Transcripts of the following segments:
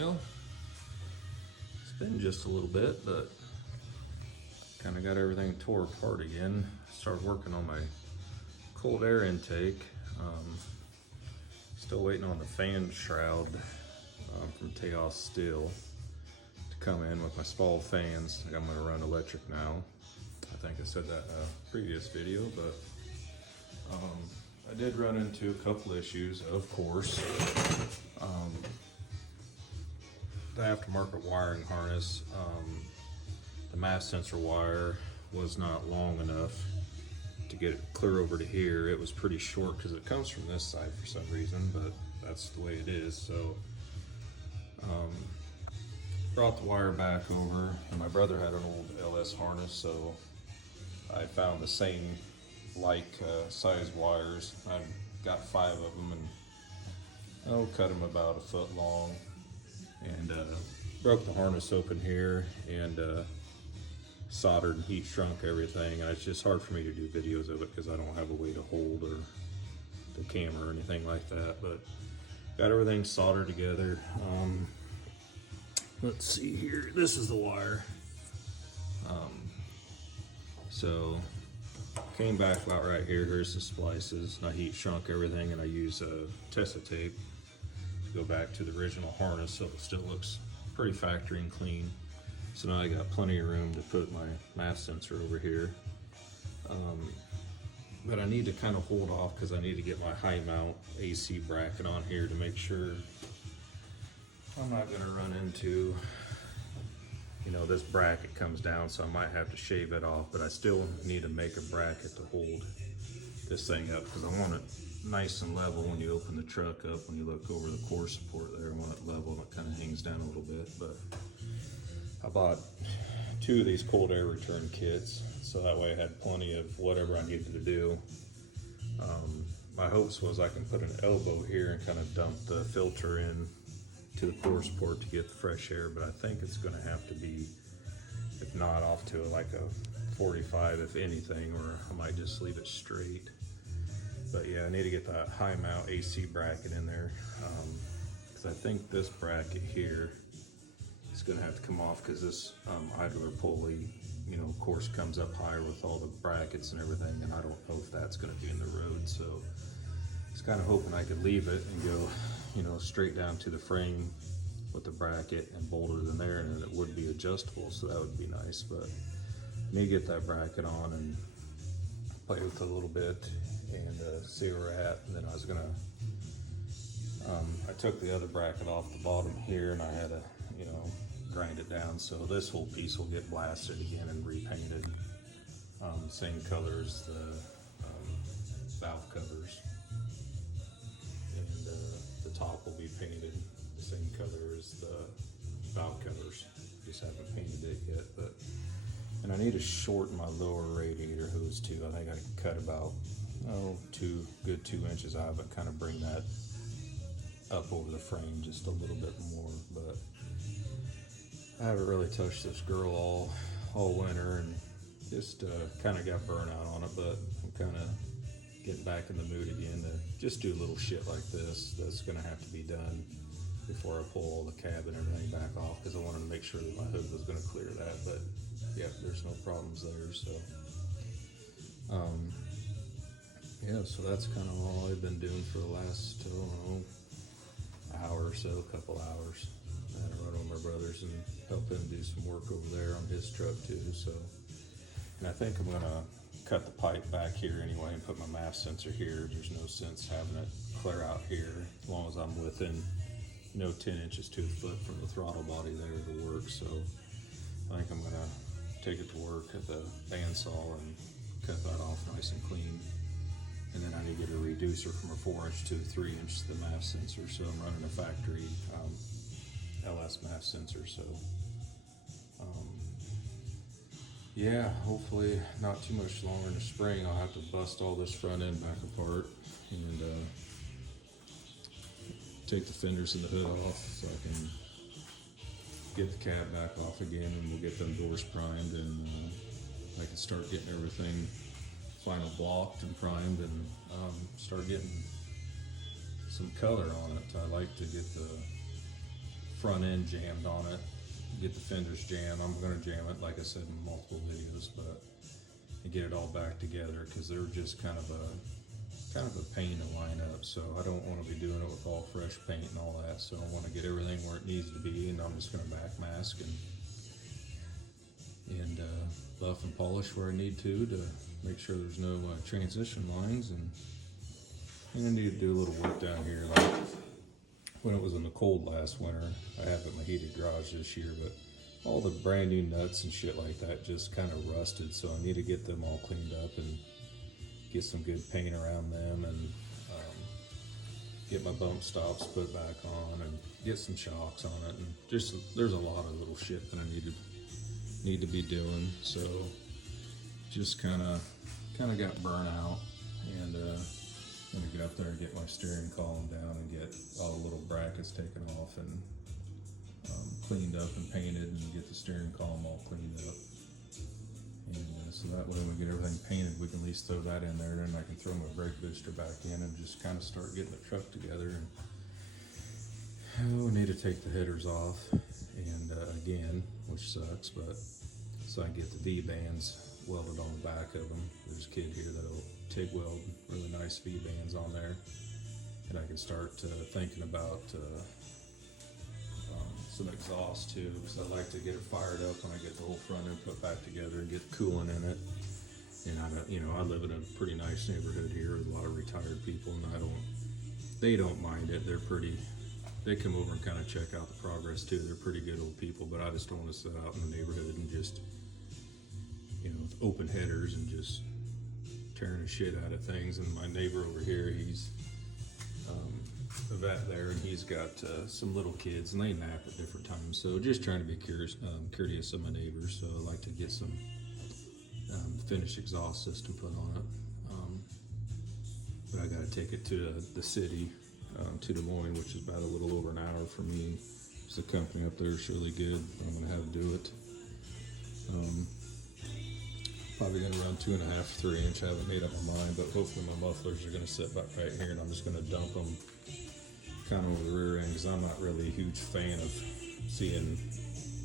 Well, it's been just a little bit, but kind of got everything tore apart again. Started working on my cold air intake. Still waiting on the fan shroud from Teos Steel to come in with my Spall fans. I'm going to run electric now. I think I said that in a previous video, but I did run into a couple issues, of course. The aftermarket wiring harness, the mass sensor wire was not long enough to get it clear over to here. It was pretty short because it comes from this side for some reason, but that's the way it is. So brought the wire back over, and my brother had an old LS harness, so I found the same like size wires. I got 5 of them, and cut them about 1 foot long, and broke the harness open here and soldered and heat shrunk everything. And it's just hard for me to do videos of it because I don't have a way to hold or the camera or anything like that, but got everything soldered together. Let's see here, this is the wire. So came back about right here. Here's the splices, and I heat shrunk everything, and I use Tessa tape to go back to the original harness so it still looks pretty factory and clean. So now I got plenty of room to put my mass sensor over here. But I need to kind of hold off because I need to get my high mount AC bracket on here to make sure I'm not going to run into, you know, this bracket comes down, so I might have to shave it off, but I still need to make a bracket to hold this thing up because I want it nice and level when you open the truck up. When you look over the core support there, I want it level and it kind of hangs down a little bit. But I bought 2 of these cold air return kits, so that way I had plenty of whatever I needed to do. My hopes was I can put an elbow here and kind of dump the filter in to the core support to get the fresh air, but I think it's going to have to be, if not off to like a 45 if anything, or I might just leave it straight. But yeah, I need to get that high mount AC bracket in there, because I think this bracket here is going to have to come off because this idler pulley, you know, of course comes up higher with all the brackets and everything, and I don't know if that's going to be in the road. So I was kind of hoping I could leave it and go, you know, straight down to the frame with the bracket and bolt it in there, and it would be adjustable, so that would be nice. But I need to get that bracket on and play with it a little bit and see where we're at. And then I was gonna, I took the other bracket off the bottom here, and I had to, you know, grind it down, so this whole piece will get blasted again and repainted. Same color as the valve covers, and the top will be painted the same color as the valve covers. Just haven't painted it yet. But and I need to shorten my lower radiator hose too. I think I can cut about 2 inches out, but kind of bring that up over the frame just a little bit more. But I haven't really touched this girl all winter, and just kind of got burnt out on it, but I'm kind of getting back in the mood again to just do little shit like this. That's going to have to be done before I pull all the cab and everything back off, because I wanted to make sure that my hood was going to clear that. But yeah, there's no problems there. So yeah, so that's kind of all I've been doing for the last, I don't know, hour or so, a couple hours. I had to run with my brothers and help him do some work over there on his truck too. So, and I think I'm gonna cut the pipe back here anyway and put my mass sensor here. There's no sense having it clear out here as long as I'm within, you know, 10 inches to a foot from the throttle body there to work. So I think I'm gonna take it to work at the bandsaw and cut that off nice and clean. And then I need to get a reducer from a 4-inch to a 3-inch to the mass sensor. So I'm running a factory LS mass sensor. So yeah, hopefully not too much longer in the spring. I'll have to bust all this front end back apart and take the fenders and the hood off so I can get the cab back off again, and we'll get them doors primed, and I can start getting everything final blocked and primed, and start getting some color on it. I like to get the front end jammed on it, get the fenders jammed. I'm gonna jam it, like I said, in multiple videos, but and get it all back together, because they're just kind of a pain to line up. So I don't want to be doing it with all fresh paint and all that. So I want to get everything where it needs to be, and I'm just gonna back mask and buff and polish where I need to make sure there's no transition lines, and I need to do a little work down here. Like when it was in the cold last winter, I have it in my heated garage this year, but all the brand new nuts and shit like that just kind of rusted, so I need to get them all cleaned up and get some good paint around them, and get my bump stops put back on, and get some shocks on it, and just there's a lot of little shit that I need to be doing. So just kind of got burnt out, and I'm gonna get up there and get my steering column down and get all the little brackets taken off and cleaned up and painted, and get the steering column all cleaned up. And so that way when we get everything painted, we can at least throw that in there, and then I can throw my brake booster back in and just kind of start getting the truck together. And we need to take the headers off, and again, which sucks, but so I can get the V-bands welded on the back of them. There's a kid here that'll TIG weld really nice V-bands on there, and I can start thinking about some exhaust too, because I like to get it fired up when I get the whole front end put back together and get coolant in it. And I live in a pretty nice neighborhood here with a lot of retired people, and they don't mind it. They come over and kind of check out the progress too. They're pretty good old people, but I just don't want to sit out in the neighborhood and just, open headers and just tearing the shit out of things. And my neighbor over here, he's a vet there, and he's got some little kids, and they nap at different times. So just trying to be courteous of my neighbors. So I like to get some finished exhaust system put on it. But I got to take it to the city, to Des Moines, which is about a little over an hour from me. The company up there is really good. I'm gonna have to do it. Probably gonna run 2.5, 3 inch. I haven't made up my mind, but hopefully my mufflers are gonna sit back right here, and I'm just gonna dump them kind of over the rear end, because I'm not really a huge fan of seeing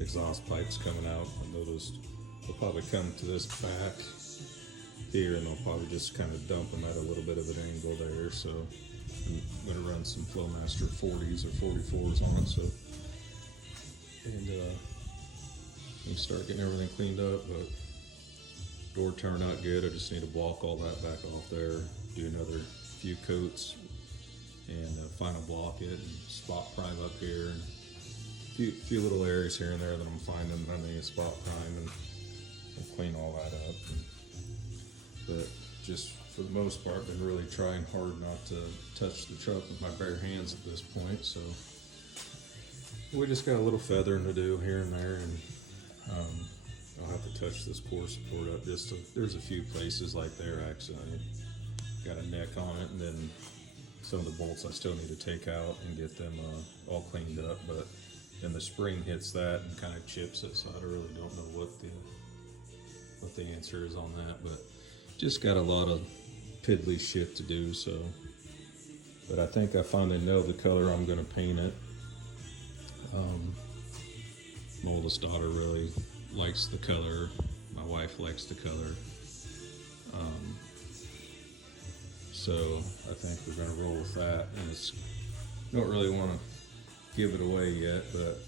exhaust pipes coming out. I noticed they'll probably come to this back here, and they'll probably just kind of dump them at a little bit of an angle there. So I'm gonna run some Flowmaster 40s or 44s on it. So and start getting everything cleaned up. But door turned out good. I just need to block all that back off there, do another few coats, and final block it, and spot prime up here, and a few little areas here and there that I'm finding that I need to spot prime, and we'll clean all that up. But just for the most part, been really trying hard not to touch the truck with my bare hands at this point. So we just got a little feathering to do here and there, and I'll have to touch this core support up. There's a few places like there accidentally got a neck on it, and then some of the bolts I still need to take out and get them all cleaned up. But then the spring hits that and kind of chips it, so I really don't know what the answer is on that. But just got a lot of piddly shit to do. So, but I think I finally know the color I'm going to paint it. My oldest daughter really likes the color. My wife likes the color. So I think we're going to roll with that. And don't really want to give it away yet, but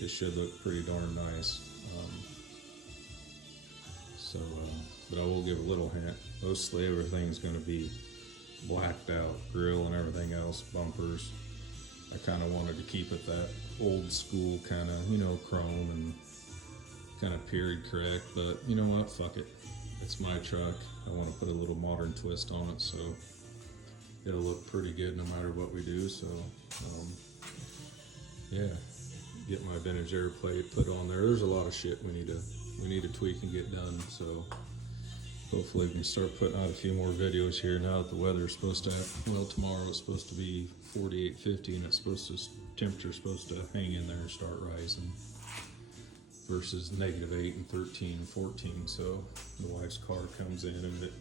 it should look pretty darn nice. But I will give a little hint. Mostly everything's going to be blacked out, grill and everything else, bumpers. I kind of wanted to keep it that old school kind of, chrome and kind of period correct, but you know what, fuck it. It's my truck. I want to put a little modern twist on it, so it'll look pretty good no matter what we do. So, yeah, get my vintage air plate put on there. There's a lot of shit we need to tweak and get done, so hopefully we can start putting out a few more videos here now that the weather is supposed to tomorrow it's supposed to be 48, 50, and temperature's supposed to hang in there and start rising, versus -8 and 13 and 14. So the wife's car comes in and it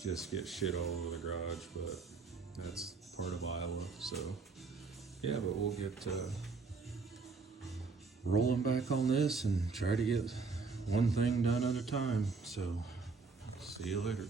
just gets shit all over the garage, but that's part of Iowa. So Yeah, but we'll get rolling back on this and try to get one thing done at a time. So, see you later.